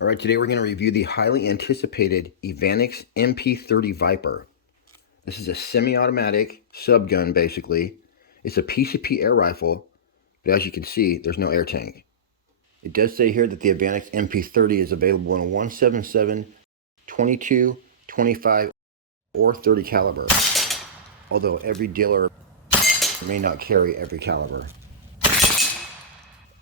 Alright, today we're going to review the highly anticipated Evanix MP30 Viper. This is a semi-automatic subgun, basically. It's a PCP air rifle, but as you can see, there's no air tank. It does say here that the Evanix MP30 is available in a 177, 22, 25, or 30 caliber, although every dealer may not carry every caliber.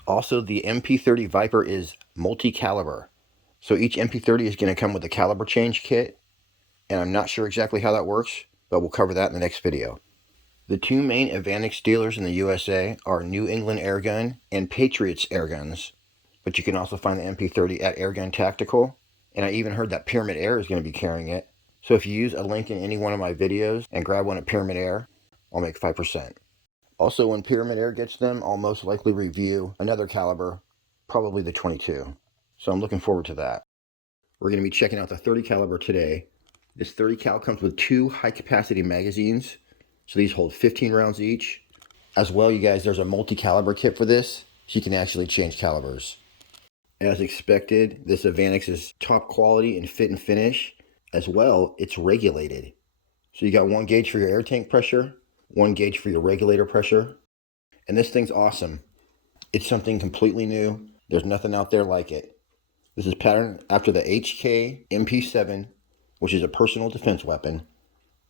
Also, the MP30 Viper is multi-caliber. So each MP30 is going to come with a caliber change kit, and I'm not sure exactly how that works, but we'll cover that in the next video. The two main Evanix dealers in the USA are New England Airgun and Patriots Airguns, but you can also find the MP30 at Airgun Tactical, and I even heard that Pyramid Air is going to be carrying it. So if you use a link in any one of my videos and grab one at Pyramid Air, I'll make 5%. Also, when Pyramid Air gets them, I'll most likely review another caliber, probably the 22. So I'm looking forward to that. We're going to be checking out the 30 caliber today. This 30 cal comes with two high capacity magazines. So these hold 15 rounds each. As well, you guys, there's a multi-caliber kit for this, so you can actually change calibers. As expected, this Evanix is top quality in fit and finish. As well, it's regulated. So you got one gauge for your air tank pressure, one gauge for your regulator pressure. And this thing's awesome. It's something completely new. There's nothing out there like it. This is patterned after the HK MP7, which is a personal defense weapon.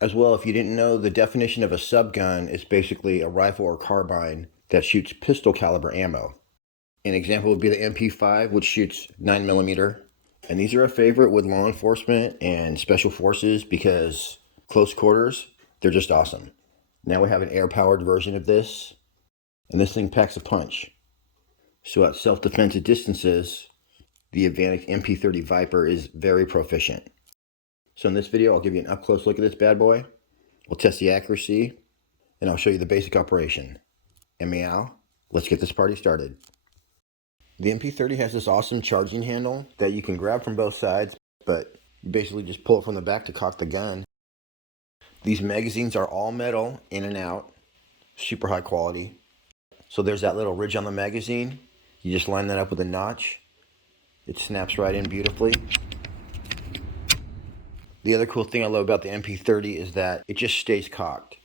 As well, if you didn't know, the definition of a subgun is basically a rifle or carbine that shoots pistol caliber ammo. An example would be the MP5, which shoots 9mm. And these are a favorite with law enforcement and special forces because close quarters, they're just awesome. Now we have an air-powered version of this, and this thing packs a punch. So at self-defense distances, the Evanix MP30 Viper is very proficient. So in this video, I'll give you an up-close look at this bad boy. We'll test the accuracy, and I'll show you the basic operation. And meow, let's get this party started. The MP30 has this awesome charging handle that you can grab from both sides, but you basically just pull it from the back to cock the gun. These magazines are all metal, in and out, super high quality. So there's that little ridge on the magazine. You just line that up with a notch. It snaps right in beautifully. The other cool thing I love about the MP30 is that it just stays cocked.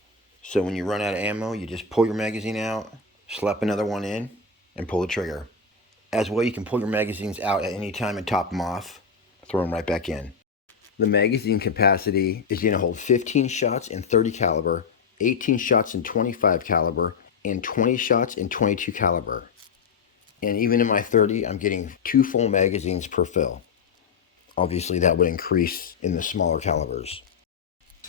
So when you run out of ammo, you just pull your magazine out, slap another one in, and pull the trigger. As well, you can pull your magazines out at any time and top them off, throw them right back in. The magazine capacity is going to hold 15 shots in 30 caliber, 18 shots in 25 caliber, and 20 shots in 22 caliber. And even in my 30, I'm getting 2 full magazines per fill. Obviously, that would increase in the smaller calibers.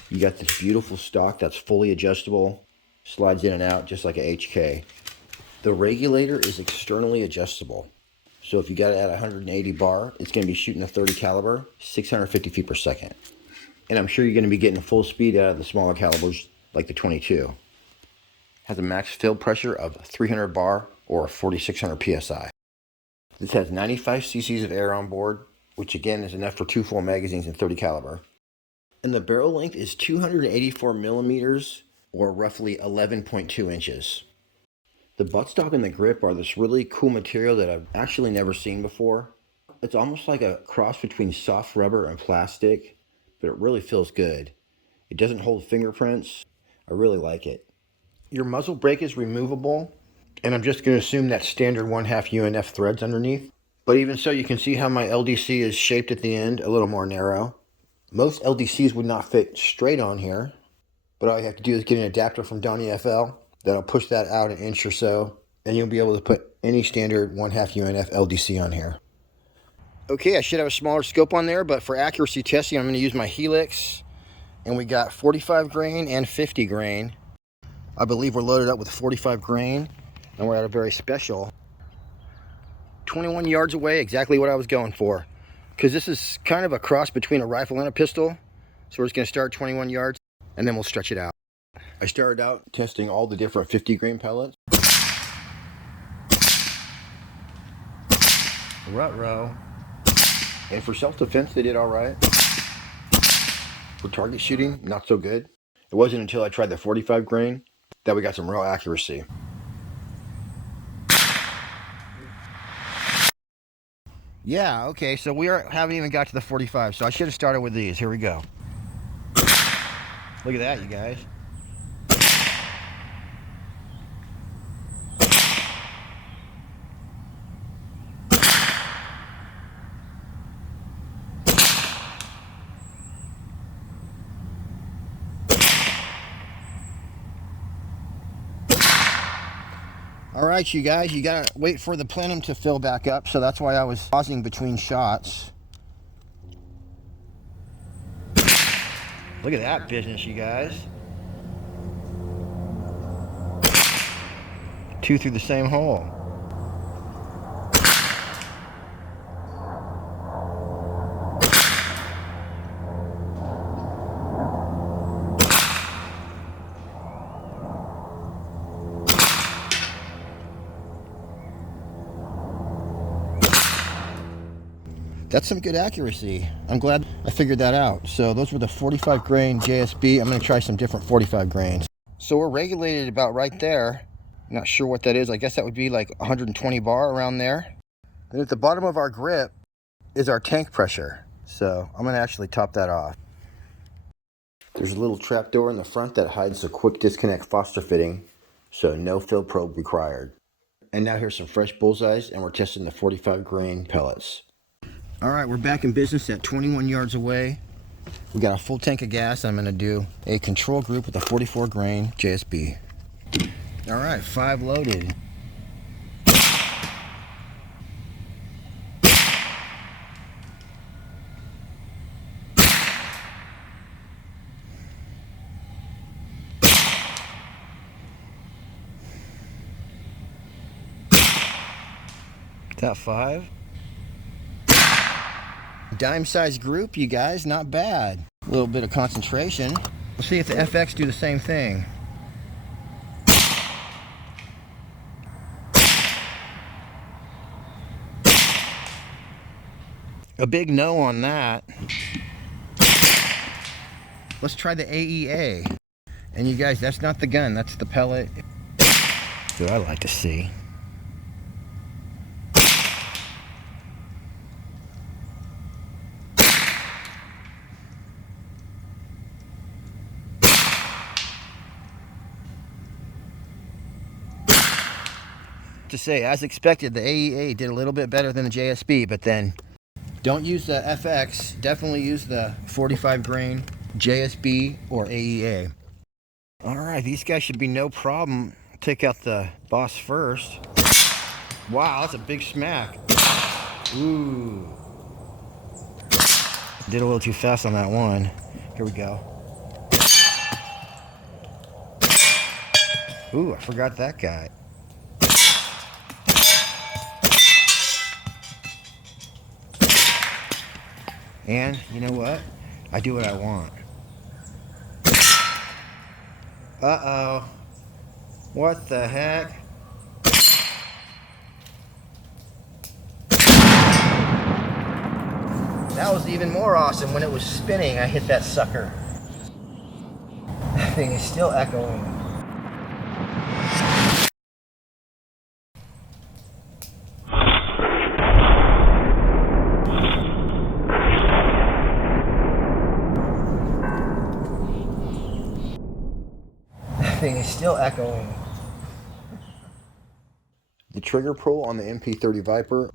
You got this beautiful stock that's fully adjustable, slides in and out just like a HK. The regulator is externally adjustable. So if you got it at 180 bar, it's going to be shooting a 30 caliber, 650 feet per second. And I'm sure you're going to be getting full speed out of the smaller calibers like the 22. Has a max fill pressure of 300 bar or 4,600 psi. This has 95 cc's of air on board, which again is enough for 2 full magazines in 30 caliber. And the barrel length is 284 millimeters or roughly 11.2 inches. The buttstock and the grip are this really cool material that I've actually never seen before. It's almost like a cross between soft rubber and plastic, but it really feels good. It doesn't hold fingerprints. I really like it. Your muzzle brake is removable, and I'm just going to assume that standard 1/2 UNF threads underneath. But even so, you can see how my LDC is shaped at the end, a little more narrow. Most LDCs would not fit straight on here, but all you have to do is get an adapter from Donnie FL. That'll push that out an inch or so, and you'll be able to put any standard 1/2 UNF LDC on here. Okay, I should have a smaller scope on there, but for accuracy testing, I'm going to use my Helix, and we got 45 grain and 50 grain. I believe we're loaded up with 45 grain, and we're at a very special 21 yards away, exactly what I was going for. Because this is kind of a cross between a rifle and a pistol, so we're just going to start 21 yards, and then we'll stretch it out. I started out testing all the different 50 grain pellets. Ruh-roh. And for self-defense, they did all right. For target shooting, not so good. It wasn't until I tried the 45 grain that we got some real accuracy. Yeah, okay, so haven't even got to the 45, so I should have started with these. Here we go. Look at that, you guys. All right, you guys, you gotta wait for the plenum to fill back up, so that's why I was pausing between shots. Look at that business, you guys. 2 through the same hole. That's some good accuracy. I'm glad I figured that out. So those were the 45 grain JSB. I'm gonna try some different 45 grains. So we're regulated about right there. Not sure what that is. I guess that would be like 120 bar around there. And at the bottom of our grip is our tank pressure. So I'm gonna actually top that off. There's a little trap door in the front that hides the quick disconnect Foster fitting, so no fill probe required. And now here's some fresh bullseyes, and we're testing the 45 grain pellets. All right, we're back in business at 21 yards away. We got a full tank of gas. I'm gonna do a control group with a 44 grain JSB. All right, 5 loaded. That 5. Dime size group, you guys, not bad. A little bit of concentration. We'll see if the FX do the same thing. A big no on that. Let's try the AEA. And you guys, that's not the gun, that's the pellet. That's what I like to see. To say, as expected, the AEA did a little bit better than the JSB, but then don't use the FX, definitely use the 45 grain JSB or AEA. All right, these guys should be no problem. Take out the boss first. Wow, that's a big smack. Ooh. Did a little too fast on that one. Here we go. Ooh, I forgot that guy. And you know what? I do what I want. Uh-oh. What the heck? That was even more awesome. When it was spinning, I hit that sucker. That thing is still echoing. Thing is still echoing. The trigger pull on the MP30 Viper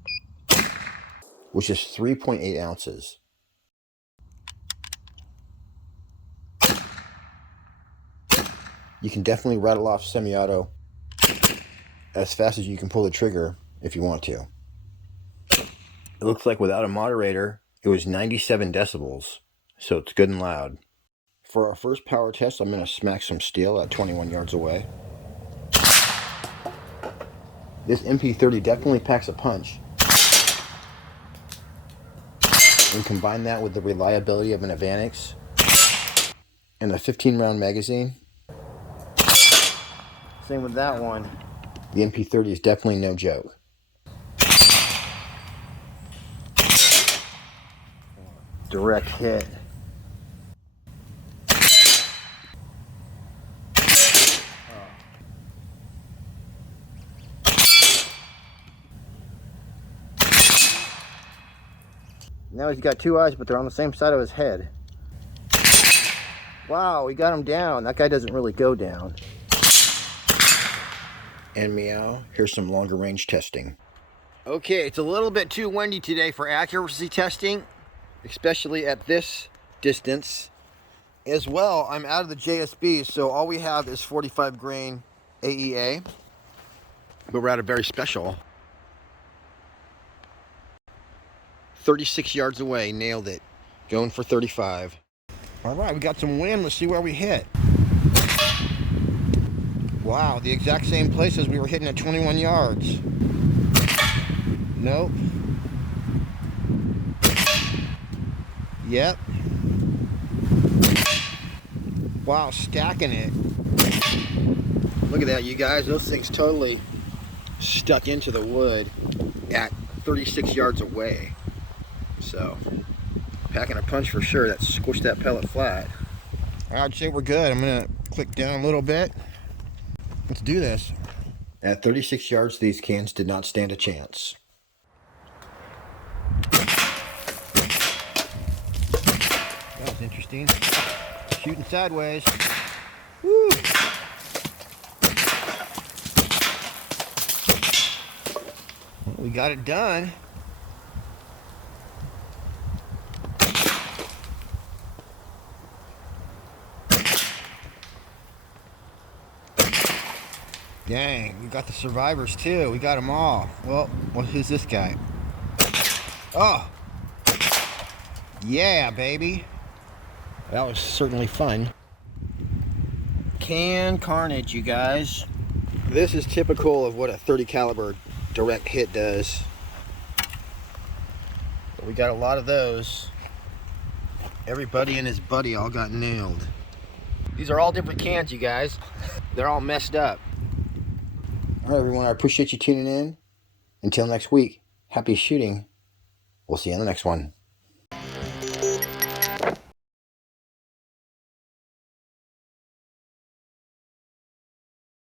was just 3.8 ounces. You can definitely rattle off semi-auto as fast as you can pull the trigger if you want to. It looks like without a moderator, it was 97 decibels, so it's good and loud. For our first power test, I'm going to smack some steel at 21 yards away. This MP30 definitely packs a punch. And combine that with the reliability of an Evanix and a 15-round magazine. Same with that one. The MP30 is definitely no joke. Direct hit. Now he's got two eyes, but they're on the same side of his head. Wow, we got him down. That guy doesn't really go down. And meow, here's some longer range testing. Okay, it's a little bit too windy today for accuracy testing, especially at this distance. As well, I'm out of the JSB, so all we have is 45 grain AEA, but we're at a very special. 36 yards away, nailed it. Going for 35. All right, we got some wind. Let's see where we hit. Wow, the exact same place as we were hitting at 21 yards. Nope. Yep. Wow, stacking it. Look at that, you guys. Those things totally stuck into the wood at 36 yards away. So, packing a punch for sure. That squished that pellet flat. I'd say we're good. I'm going to click down a little bit. Let's do this. At 36 yards, these cans did not stand a chance. That was interesting. Shooting sideways. Woo! We got it done. Dang, we got the survivors too. We got them all. Well, who's this guy? Oh! Yeah, baby. That was certainly fun. Can carnage, you guys. This is typical of what a 30 caliber direct hit does. But we got a lot of those. Everybody and his buddy all got nailed. These are all different cans, you guys. They're all messed up. All right, everyone, I appreciate you tuning in. Until next week, happy shooting. We'll see you on the next one.